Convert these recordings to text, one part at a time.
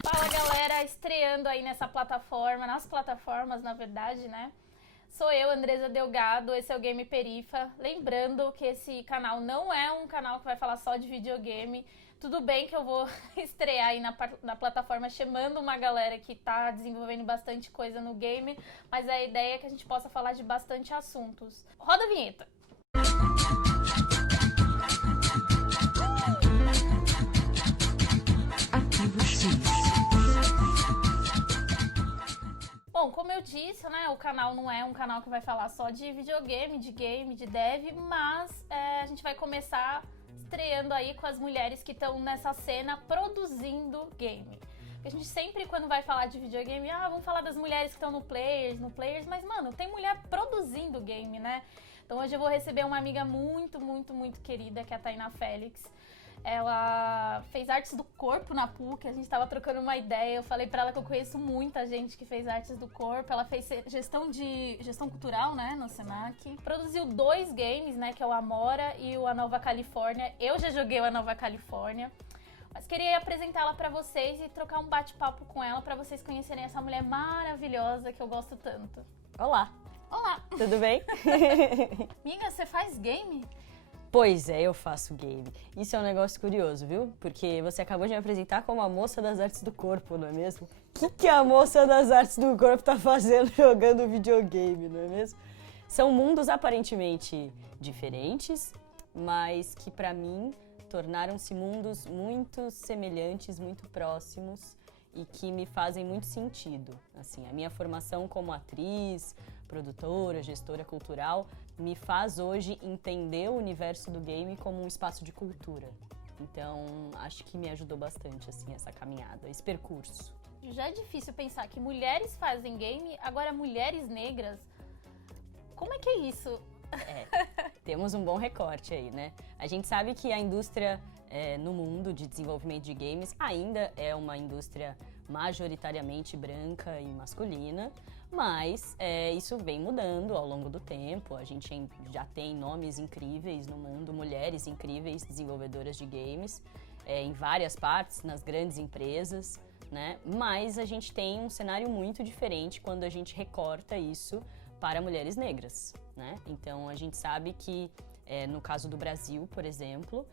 Fala galera, estreando aí nessa plataforma, nas plataformas na verdade, né? Sou eu, Andresa Delgado, esse é o Game Perifa. Lembrando que esse canal não é um canal que vai falar só de videogame. Tudo bem que eu vou estrear aí na plataforma chamando uma galera que tá desenvolvendo bastante coisa no game, mas a ideia é que a gente possa falar de bastante assuntos. Roda a vinheta! Bom, como eu disse, né, o canal não é um canal que vai falar só de videogame, de game, de dev, mas a gente vai começar estreando aí com as mulheres que estão nessa cena produzindo game. Porque a gente sempre, quando vai falar de videogame, vamos falar das mulheres que estão no players, mas, mano, tem mulher produzindo game, né? Então hoje eu vou receber uma amiga muito, muito, muito querida, que é a Tainá Félix. Ela fez artes do corpo na PUC, a gente tava trocando uma ideia, eu falei pra ela que eu conheço muita gente que fez artes do corpo, ela fez gestão cultural, né, no Senac. Produziu 2 games, né, que é o Amora e o A Nova Califórnia. Eu já joguei o A Nova Califórnia, mas queria apresentá-la pra vocês e trocar um bate-papo com ela pra vocês conhecerem essa mulher maravilhosa que eu gosto tanto. Olá! Olá! Tudo bem? Amiga, você faz game? Pois é, eu faço game. Isso é um negócio curioso, viu? Porque você acabou de me apresentar como a moça das artes do corpo, não é mesmo? O que a moça das artes do corpo tá fazendo jogando videogame, não é mesmo? São mundos aparentemente diferentes, mas que pra mim tornaram-se mundos muito semelhantes, muito próximos e que me fazem muito sentido. Assim, a minha formação como atriz, produtora, gestora cultural, me faz hoje entender o universo do game como um espaço de cultura. Então, acho que me ajudou bastante, assim, essa caminhada, esse percurso. Já é difícil pensar que mulheres fazem game, agora mulheres negras. Como é que é isso? Temos um bom recorte aí, né? A gente sabe que a indústria no mundo de desenvolvimento de games ainda é uma indústria majoritariamente branca e masculina, mas isso vem mudando ao longo do tempo. A gente já tem nomes incríveis no mundo, mulheres incríveis desenvolvedoras de games em várias partes, nas grandes empresas, né? Mas a gente tem um cenário muito diferente quando a gente recorta isso para mulheres negras, né? Então a gente sabe que no caso do Brasil, por exemplo,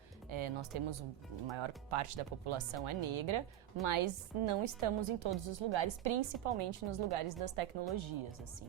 nós temos a maior parte da população é negra, mas não estamos em todos os lugares, principalmente nos lugares das tecnologias, assim.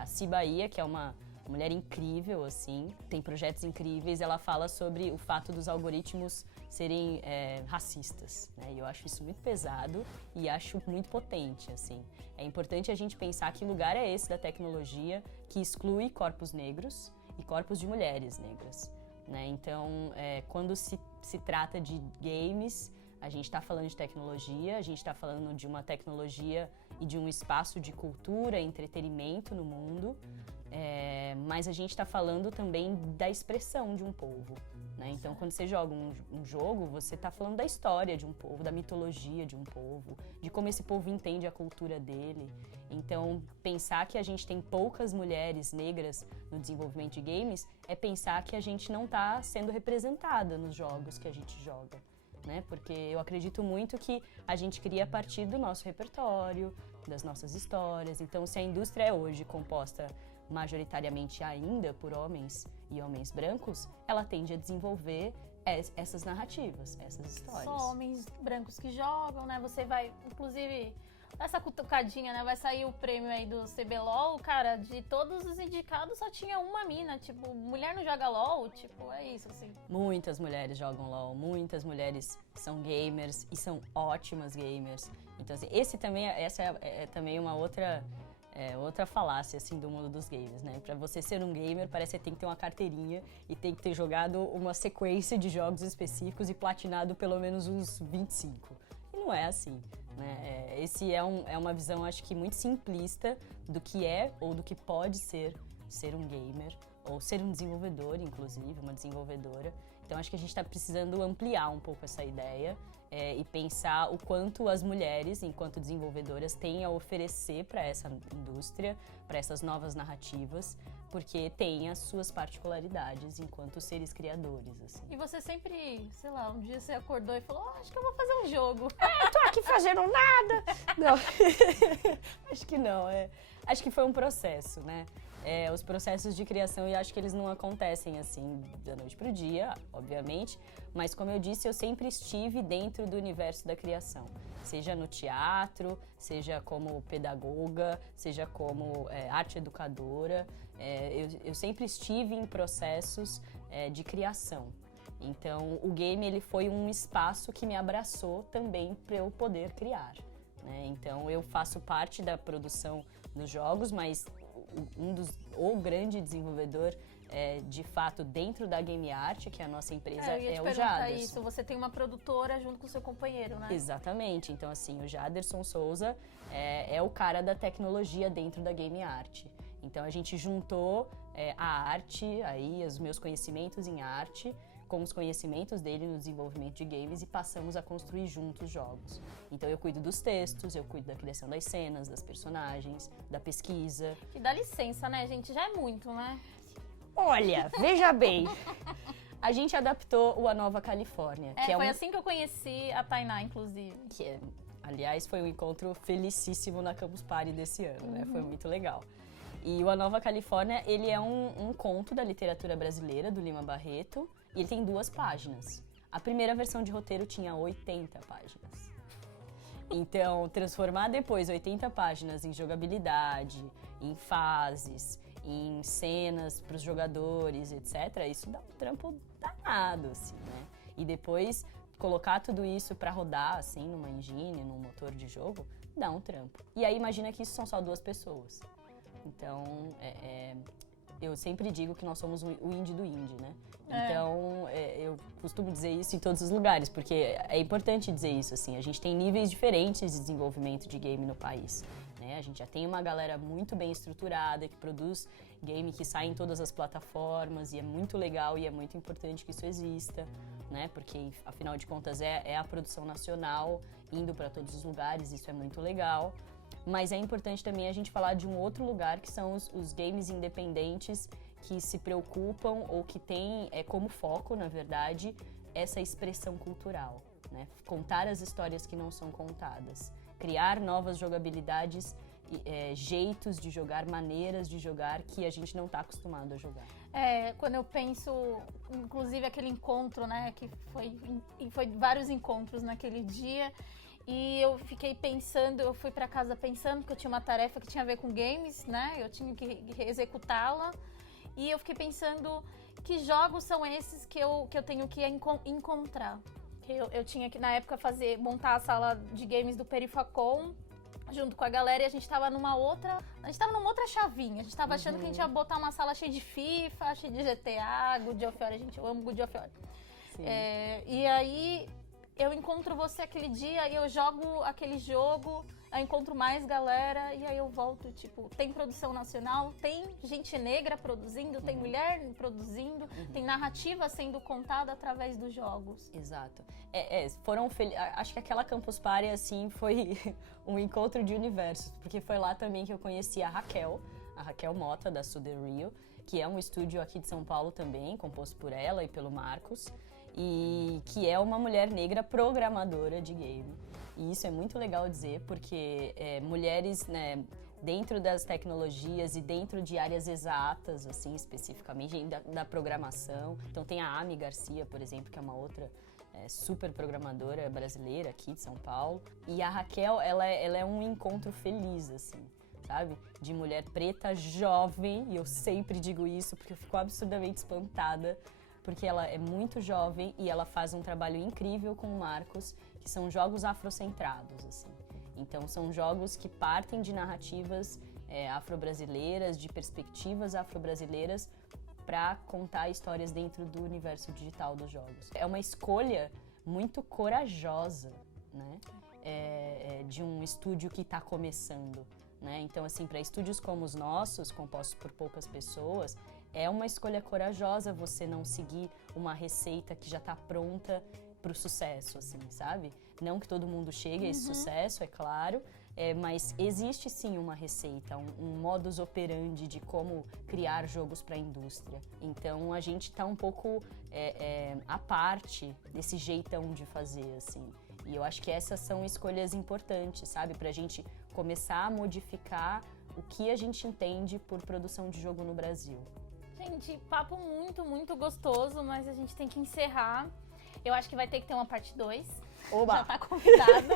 A Ci Bahia, que é uma mulher incrível, assim, tem projetos incríveis, ela fala sobre o fato dos algoritmos serem racistas, né? E eu acho isso muito pesado e acho muito potente, assim. É importante a gente pensar que lugar é esse da tecnologia que exclui corpos negros e corpos de mulheres negras, né? Então, quando se trata de games, a gente está falando de tecnologia, a gente está falando de uma tecnologia e de um espaço de cultura e entretenimento no mundo, mas a gente está falando também da expressão de um povo, né? Então, quando você joga um jogo, você está falando da história de um povo, da mitologia de um povo, de como esse povo entende a cultura dele. Então, pensar que a gente tem poucas mulheres negras no desenvolvimento de games é pensar que a gente não está sendo representada nos jogos que a gente joga, né? Porque eu acredito muito que a gente cria a partir do nosso repertório, das nossas histórias. Então, se a indústria é hoje composta majoritariamente ainda por homens e homens brancos, ela tende a desenvolver essas narrativas, essas histórias. Só homens brancos que jogam, né? Você vai, inclusive, essa cutucadinha, né? Vai sair o prêmio aí do CBLOL, cara, de todos os indicados só tinha uma mina, tipo, mulher não joga LOL, tipo, é isso, assim. Muitas mulheres jogam LOL, muitas mulheres são gamers e são ótimas gamers. Então, assim, essa é também uma outra falácia, assim, do mundo dos games, né? Pra você ser um gamer, parece que você tem que ter uma carteirinha e tem que ter jogado uma sequência de jogos específicos e platinado pelo menos uns 25. E não é assim, né? Esse é uma visão, acho que, muito simplista do que é ou do que pode ser um gamer, ou ser um desenvolvedor, inclusive, uma desenvolvedora. Então acho que a gente está precisando ampliar um pouco essa ideia e pensar o quanto as mulheres, enquanto desenvolvedoras, têm a oferecer para essa indústria, para essas novas narrativas, porque tem as suas particularidades enquanto seres criadores, assim. E você sempre, sei lá, um dia você acordou e falou, acho que eu vou fazer um jogo. Tô aqui fazendo nada! Não, acho que não. Acho que foi um processo, né? Os processos de criação, e acho que eles não acontecem assim da noite pro dia, obviamente, mas como eu disse, eu sempre estive dentro do universo da criação, seja no teatro, seja como pedagoga, seja como arte educadora, eu sempre estive em processos de criação. Então, o game ele foi um espaço que me abraçou também para eu poder criar, né? Então, eu faço parte da produção dos jogos, mas o grande desenvolvedor, de fato, dentro da Game Art, que é a nossa empresa, eu ia te o perguntar Jaderson. isso. Você tem uma produtora junto com o seu companheiro, né? Exatamente. Então, assim, o Jaderson Souza é o cara da tecnologia dentro da Game Art. Então, a gente juntou a arte, aí, os meus conhecimentos em arte, com os conhecimentos dele no desenvolvimento de games e passamos a construir juntos jogos. Então eu cuido dos textos, eu cuido da criação das cenas, das personagens, da pesquisa. E dá licença, né, gente? Já é muito, né? Olha, veja bem, a gente adaptou o A Nova Califórnia. Que foi assim que eu conheci a Tainá, inclusive. Aliás, foi um encontro felicíssimo na Campus Party desse ano, né? Foi muito legal. E o A Nova Califórnia, ele é um conto da literatura brasileira, do Lima Barreto, e ele tem 2 páginas. A primeira versão de roteiro tinha 80 páginas. Então, transformar depois 80 páginas em jogabilidade, em fases, em cenas para os jogadores, etc., isso dá um trampo danado, assim, né? E depois, colocar tudo isso para rodar, assim, numa engine, num motor de jogo, dá um trampo. E aí, imagina que isso são só 2 pessoas. Então, eu sempre digo que nós somos o indie do indie, né? Então, eu costumo dizer isso em todos os lugares, porque é importante dizer isso, assim. A gente tem níveis diferentes de desenvolvimento de game no país, né? A gente já tem uma galera muito bem estruturada, que produz game que sai em todas as plataformas, e é muito legal e é muito importante que isso exista, né? Porque, afinal de contas, é a produção nacional indo para todos os lugares, isso é muito legal. Mas é importante também a gente falar de um outro lugar, que são os games independentes que se preocupam ou que têm como foco, na verdade, essa expressão cultural, né? Contar as histórias que não são contadas, criar novas jogabilidades, jeitos de jogar, maneiras de jogar que a gente não está acostumado a jogar. Quando eu penso, inclusive aquele encontro, né, que foi vários encontros naquele dia. E eu fiquei pensando, eu fui pra casa pensando que eu tinha uma tarefa que tinha a ver com games, né? Eu tinha que executá-la. E eu fiquei pensando que jogos são esses que eu tenho que encontrar. Eu tinha que, na época, montar a sala de games do Perifacom junto com a galera, e a gente tava numa outra chavinha. A gente tava achando que a gente ia botar uma sala cheia de FIFA, cheia de GTA, God of War. Eu amo God of War. E aí eu encontro você aquele dia e eu jogo aquele jogo, eu encontro mais galera e aí eu volto, tipo, tem produção nacional, tem gente negra produzindo, tem mulher produzindo, tem narrativa sendo contada através dos jogos. Exato. Acho que aquela Campus Party, assim, foi um encontro de universos, porque foi lá também que eu conheci a Raquel Mota, da Suder Rio, que é um estúdio aqui de São Paulo também, composto por ela e pelo Marcos, e que é uma mulher negra programadora de game. E isso é muito legal dizer, porque mulheres, né, dentro das tecnologias e dentro de áreas exatas, assim, especificamente, da programação. Então tem a Amy Garcia, por exemplo, que é uma outra super programadora brasileira aqui de São Paulo. E a Raquel, ela é um encontro feliz, assim, sabe? De mulher preta, jovem, e eu sempre digo isso porque eu fico absurdamente espantada, porque ela é muito jovem e ela faz um trabalho incrível com o Marcos, que são jogos afrocentrados, assim. Então, são jogos que partem de narrativas afro-brasileiras, de perspectivas afro-brasileiras, para contar histórias dentro do universo digital dos jogos. É uma escolha muito corajosa, né? De um estúdio que está começando, né? Então, assim, para estúdios como os nossos, compostos por poucas pessoas, é uma escolha corajosa você não seguir uma receita que já tá pronta pro sucesso, assim, sabe? Não que todo mundo chegue a esse sucesso, é claro, mas existe sim uma receita, um modus operandi de como criar jogos para a indústria. Então a gente está um pouco à parte desse jeitão de fazer, assim. E eu acho que essas são escolhas importantes, sabe? Pra gente começar a modificar o que a gente entende por produção de jogo no Brasil. Gente, papo muito, muito gostoso, mas a gente tem que encerrar. Eu acho que vai ter que ter uma parte 2. Oba! Já tá convidado.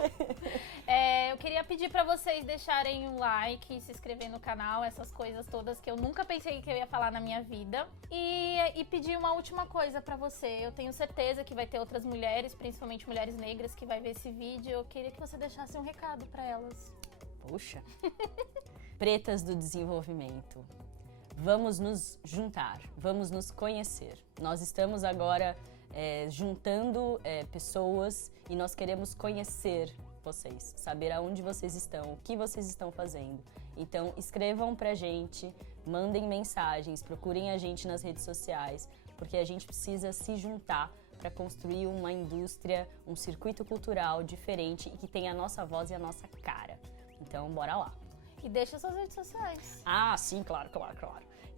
Eu queria pedir pra vocês deixarem um like, se inscrever no canal, essas coisas todas que eu nunca pensei que eu ia falar na minha vida. E pedir uma última coisa pra você. Eu tenho certeza que vai ter outras mulheres, principalmente mulheres negras, que vai ver esse vídeo. Eu queria que você deixasse um recado pra elas. Puxa! Pretas do desenvolvimento. Vamos nos juntar, vamos nos conhecer. Nós estamos agora juntando pessoas e nós queremos conhecer vocês, saber aonde vocês estão, o que vocês estão fazendo. Então escrevam pra gente, mandem mensagens, procurem a gente nas redes sociais, porque a gente precisa se juntar para construir uma indústria, um circuito cultural diferente e que tenha a nossa voz e a nossa cara. Então bora lá. E deixa suas redes sociais. Ah, sim, claro.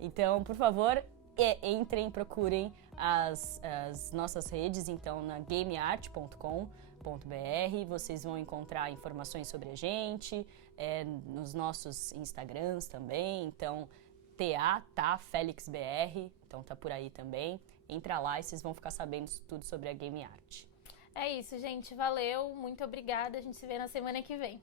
Então, por favor, entrem, procurem as nossas redes, então na gameart.com.br vocês vão encontrar informações sobre a gente, nos nossos Instagrams também, então tá FélixBR, então tá por aí também. Entra lá e vocês vão ficar sabendo tudo sobre a Game Art. É isso, gente. Valeu, muito obrigada. A gente se vê na semana que vem.